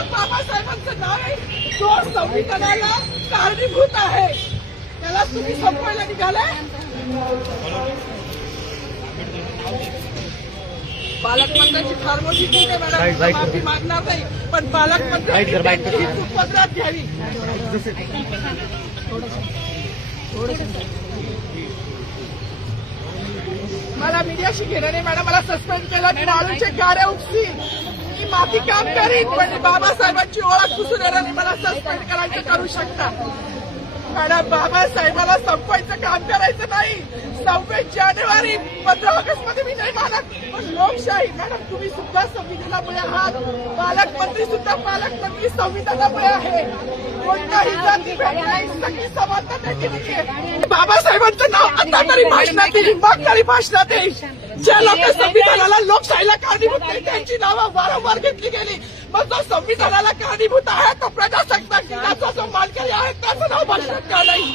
बाळासाहेब बाबासाहेबांचं नाव आहे. तो संविधानाला कारणीभूत आहे. त्याला तुम्ही संपवायला निघालाय? पालकमंत्र्यांची फार मोठी चूक आहे मॅडम माफी मागणार नाही. पण पालकमंत्र्यांनी ही चूक पदरात घ्यावी. मला मीडियाशी घेणं नाही मॅडम मला सस्पेंड केलं. माळूचे गाड्या उपसी मी काम करीन पण बाबासाहेबांची ओळख पुसून येणार नाही मला सस्पेंड करायचं करू शकता. मॅडम बाबासाहेबाला संपवायचं काम करायचं सव्वीस जानेवारी पंधरा ऑगस्टमध्ये मी नाही मानत. पण लोकशाही मॅडम तुम्ही सुद्धा संविधानामुळे आहात. पालकमंत्री सुद्धा पालकमंत्री संविधानामुळे आहे. कोणताही जाती नाही सगळी समानता त्याची बाबासाहेबांचं नाव आता तरी भाषणात येईल मग तरी भाषणात येईल ज्या लोक संविधानाला लोकशाहीला कारणीभूत नाही त्यांची नावं वारंवार घेतली गेली. मग जो संविधानाला कारणीभूत आहे तो प्रजासत्ताक दिनाचा जो मालकरी आहे त्याचं नाव भाषणात का नाही?